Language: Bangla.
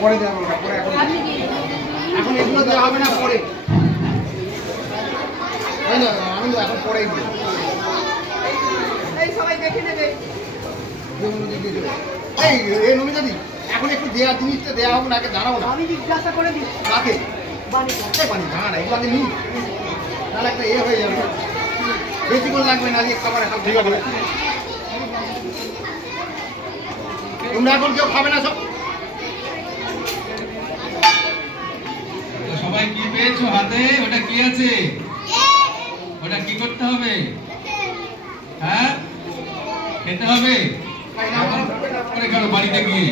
পরে দেওয়া হবে, পরে এখন এগুলো দেওয়া হবে না, পরে আমি তো এখন পরেই দিই। এই সবাই দেখে নেবে। এই নমিতা দি এখন একটু দেওয়া জিনিসটা দেওয়া হবে না, আগে দাঁড়াও না। আমি জিজ্ঞাসা করে দিই কাকে? বাড়ি পানি দাঁড়া, এগুলো আগে নিই, তাহলে একটা হয়ে যাবে, বেশি করে লাগবে না, আগে খাবার এখন ঠিক হবে। তোমরা এখন কেউ খাবে না সব? সবাই কি পেয়েছো হাতে? ওটা কি আছে? ওটা কি করতে হবে? হ্যাঁ, খেতে হবে। বাড়িতে গিয়ে